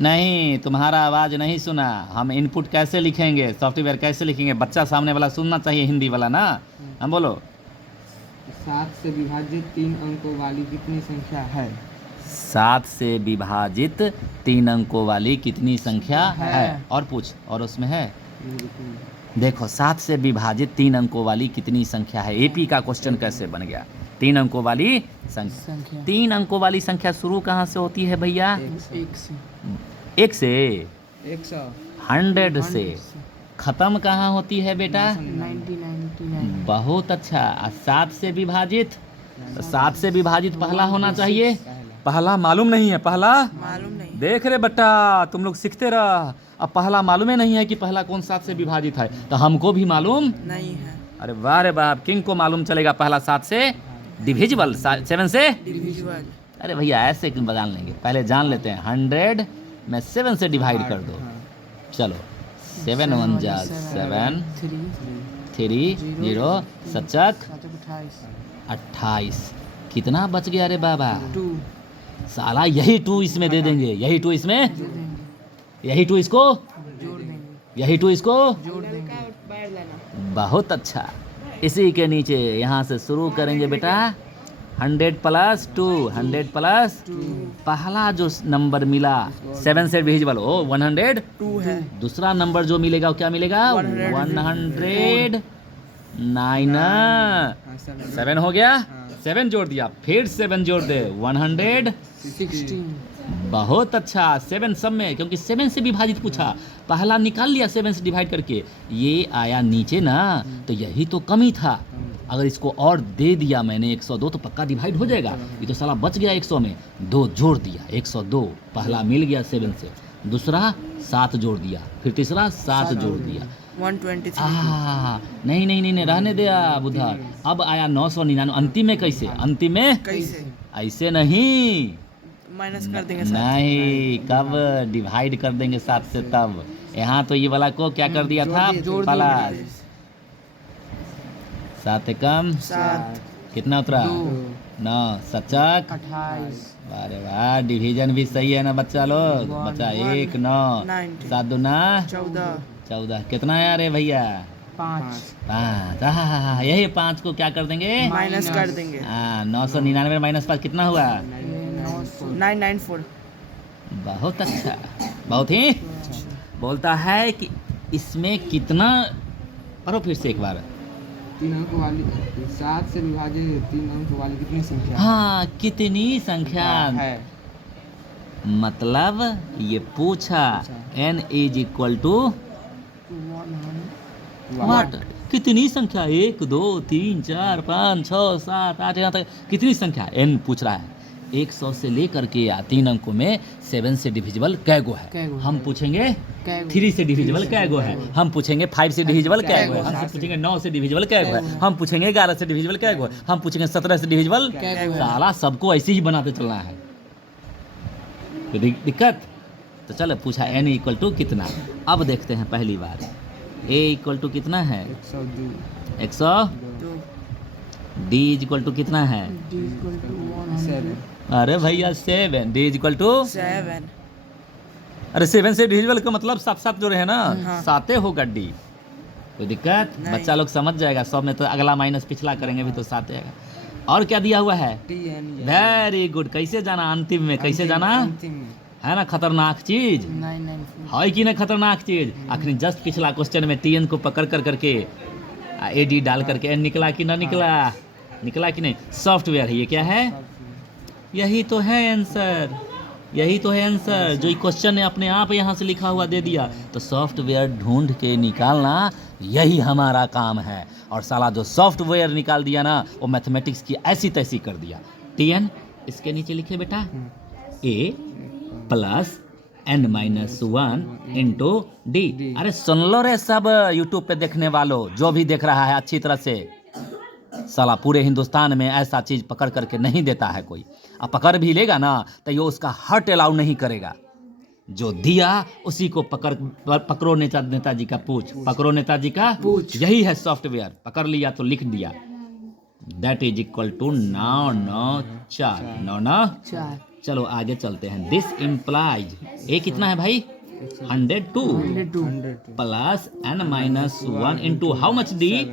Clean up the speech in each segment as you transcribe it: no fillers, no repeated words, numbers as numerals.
नहीं, तुम्हारा आवाज नहीं सुना। हम इनपुट कैसे लिखेंगे, सॉफ्टवेयर कैसे लिखेंगे, बच्चा सामने वाला सुनना चाहिए, हिंदी वाला ना। हम बोलो 7 से विभाजित 3 अंकों वाली कितनी संख्या है? 7 से विभाजित 3 अंकों वाली कितनी संख्या है। और पूछ, और उसमें है देखो 7 से विभाजित 3 अंकों वाली कितनी संख्या है। एपी का क्वेश्चन कैसे बन गया। 3 अंकों वाली संख्या। 3 अंकों वाली संख्या शुरू कहाँ से होती है भैया? 1 से 100 से। खत्म कहाँ होती है बेटा? 99। बहुत अच्छा। 7 से विभाजित, तो 7 से विभाजित पहला होना चाहिए। पहला मालूम नहीं है, पहला मालूम नहीं। देख रे बेटा, तुम लोग सीखते रह। अब पहला मालूम ही नहीं है कि पहला कौन 7 से विभाजित है, तो हमको भी मालूम नहीं है। अरे वाह रे बाप, किंग को मालूम चलेगा पहला 7 से डिविजिबल, 7 से डिविजिबल। अरे भैया ऐसे क्यों बजान लेंगे, पहले जान लेते हैं। 100 में 7 से डिवाइड कर दो। चलो 7 1 जा 7, 3 0 7 28। कितना बच गया रे बाबा? 2 साला यही 2 इसमें दे देंगे, यही 2 इसमें, यही 2 इसको, जोड़ देंगे। यही 2 इसको। जोड़ देंगे। बहुत अच्छा। इसी के नीचे यहाँ से शुरू करेंगे बेटा। 100 प्लस 2, 100 प्लस 2। पहला जो नंबर मिला 7 से डिविजिबल, ओ 102 है। दूसरा नंबर जो मिलेगा वो क्या मिलेगा? 109। 7 हो गया, 7 जोड़ दिया, फिर 7 जोड़ दे, 116। बहुत अच्छा। 7 सब में, क्योंकि 7 से विभाजित पूछा, पहला निकाल लिया 7 से डिवाइड करके, ये आया नीचे ना, तो यही तो कमी था। अगर इसको और दे दिया मैंने 102 तो पक्का डिवाइड हो जाएगा। ये तो साला बच गया 100 में, 2 जोड़ दिया, 102 पहला मिल गया 7 से, दूसरा 7 जोड़ दिया, फिर तीसरा 7 जोड़ दिया, 123। नहीं नहीं नहीं नहीं, रहने दे बुधा। अब आया 999। अंतिम में कैसे? अंतिम में कैसे? ऐसे नहीं, माइनस कर देंगे। नहीं, कब डिवाइड कर देंगे 7 से तब। यहाँ तो ये वाला को क्या कर दिया था? प्लस 7 कम 7। कितना उतरा? 9 7 28। अरे वाह, डिवीजन भी सही है ना बच्चा लोग। बच्चा 1 9 7 दूना 14। कितना है अरे भैया? 5। यही 5 को क्या कर देंगे? माइनस कर देंगे। 999 माइनस 5 कितना हुआ? 994। बहुत अच्छा, बहुत ही बोलता है कि इसमें कितना, पढ़ो फिर से एक बार। 3 अंक वाली 7 से विभाजित 3 अंक वाली कितनी संख्या हाँ, कितनी संख्या है? मतलब ये पूछा n is equal to what, कितनी संख्या? 1 2 3 4 5 6 7 8 यहाँ तक कितनी संख्या n पूछ रहा है। 100 से लेकर के या 3 अंकों में 7 से डिविजिबल कै गो है, हम पूछेंगे 3 से डिविजिबल कै गो है, हम पूछेंगे 5 से डिविजिबल कै गो है, हम पूछेंगे 9 से डिविजिबल कै गो है, हम पूछेंगे 11 से डिविजिबल कै गो है, हम पूछेंगे 17 से डिविजिबल। साला सबको ऐसे ही बनाते चलना है, कोई दिक्कत? तो चलो पूछा n इक्वल टू कितना। अब देखते हैं पहली बार a इक्वल टू कितना है? 100। d इक्वल टू कितना है? अरे भैया 7। d equal to 7। अरे 7 से डिविजिबल का मतलब 7 जो रहे ना, 7 होगा d। कोई दिक्कत? बच्चा लोग समझ जाएगा। सब में तो अगला माइनस पिछला करेंगे भी तो 7 आएगा। और क्या दिया हुआ है? Very good. कैसे जाना अंतिम में? कैसे जाना है ना? खतरनाक चीज है कि ना? खतरनाक चीज। आखिर जस्ट पिछला क्वेश्चन में tn को पकड़ कर करके ad डाल करके n निकला कि ना निकला? निकला कि नहीं? सॉफ्टवेयर है ये। क्या है? यही तो है आंसर, यही तो है आंसर। जो क्वेश्चन ने अपने आप यहाँ से लिखा हुआ दे दिया, तो सॉफ्टवेयर ढूंढ के निकालना यही हमारा काम है। और साला जो सॉफ्टवेयर निकाल दिया ना, वो मैथमेटिक्स की ऐसी तैसी कर दिया। tn इसके नीचे लिखे बेटा a plus n-1 into d। अरे सुन लो रे सब यूट्यूब पे देखने वालों, जो भी देख रहा है अच्छी तरह से। साला पूरे हिंदुस्तान में ऐसा चीज पकड़ करके नहीं देता है कोई। अब पकड़ भी लेगा ना तो ये उसका हर्ट अलाउ नहीं करेगा। जो दिया उसी को पकड़ो नेताजी का पूछ, पकड़ो नेताजी का पूछ। यही है सॉफ्टवेयर। पकड़ लिया तो लिख दिया, दैट इज इक्वल टू 994। चलो आगे चलते हैं। दिस इम्प्लाइज ए कितना है भाई 102 102 plus n minus 1 into how much D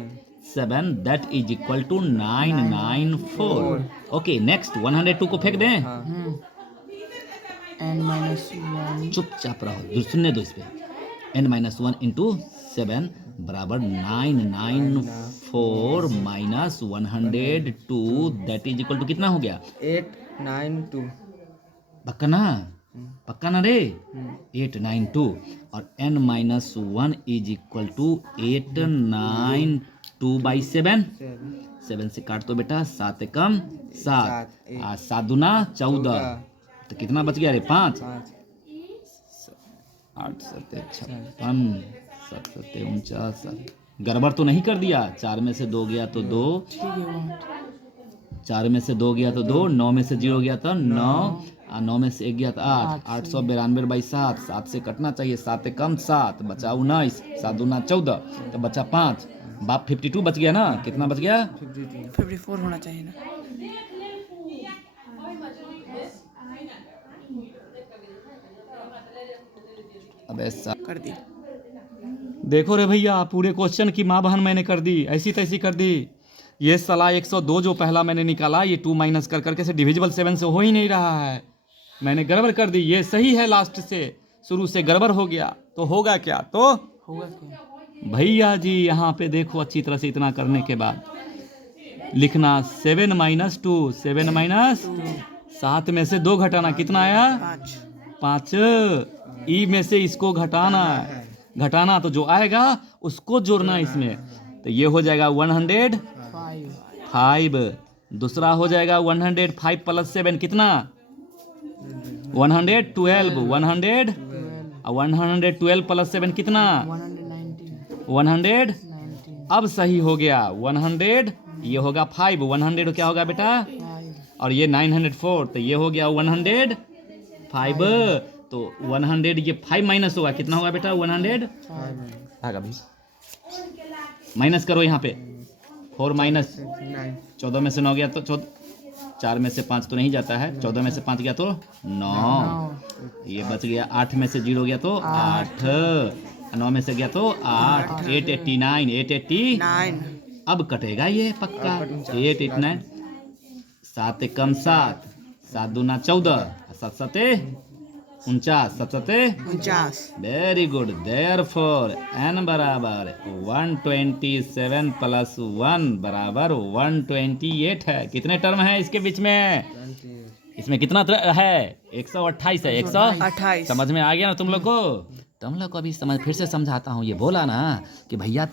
7 that is equal to 994। Okay next 102 को फेंक दें। हाँ n minus 1 चुपचाप रहो, सुनने दो इस पे। n माइनस 1 इंटू 7 बराबर 994 minus 102 that is equal to कितना हो गया 892 पक्का ना रे 892 और n minus 1 is equal to 892 by 7 से काट दो बेटा, 7 एकम 7 और 7 दूना 14 तो कितना बच गया रे 5 8 7 56 7 7 49। गड़बड़ तो नहीं कर दिया? 4 में से 2 गया तो 2, 4 में से 2 गया तो 2, 9 में से 0 गया तो 9 और 9 में से 1 गया तो 8, 892 बाई 7, 7 से कटना चाहिए, 7 एकम 7 बचा 19, 7 दूना 14 तो बचा 5, बाप 52 बच गया ना। कितना बच गया 54 होना चाहिए ना। अब ऐसा कर दी। देखो रे भैया, पूरे क्वेश्चन की माँ बहन मैंने कर दी, ऐसी तैसी कर दी। ये साला 102 जो पहला मैंने निकाला, ये 2 माइनस कर करके से डिविजिबल 7 से हो ही नहीं रहा है। मैंने गड़बड़ कर दी। ये सही है, लास्ट से शुरू से गड़बड़ हो गया तो होगा क्या? तो होगा क्या? भैया जी यहाँ पे देखो अच्छी तरह से, इतना करने के बाद लिखना 7 माइनस 2, 7 माइनस 7 में से 2 घटाना, कितना आया 5 5। ई में से इसको घटाना तो जो आएगा उसको जोड़ना इसमें, तो ये हो जाएगा 105। दूसरा हो जाएगा 105 प्लस 7 कितना 112, 112 प्लस 7 कितना 100। अब सही हो गया 100, ये होगा 5, 100 क्या होगा बेटा, और ये 904 तो ये हो गया 105। तो 100 ये 5 माइनस होगा, कितना होगा बेटा 100 भागा भी माइनस करो यहाँ पे 4 माइनस 14 में से 9 गया तो 4 में से 5 तो नहीं जाता है, 14 में से 5 गया तो 9, ये बच गया 8 में से 0 गया तो 8, 9 में से गया तो 8, 889, 880। अब कटेगा ये पक्का 889, 7 एकम 7, 7 दूना 14, 7 7 49, 7 7 49। Very good. देयरफॉर n बराबर 127 प्लस 1 बराबर 128 है। कितने टर्म है इसके बीच में? इसमें कितना है 128 है। 128 समझ में आ गया ना तुम लोग को? तुम लोग को अभी समझ, फिर से समझाता हूँ। ये बोला ना कि भैया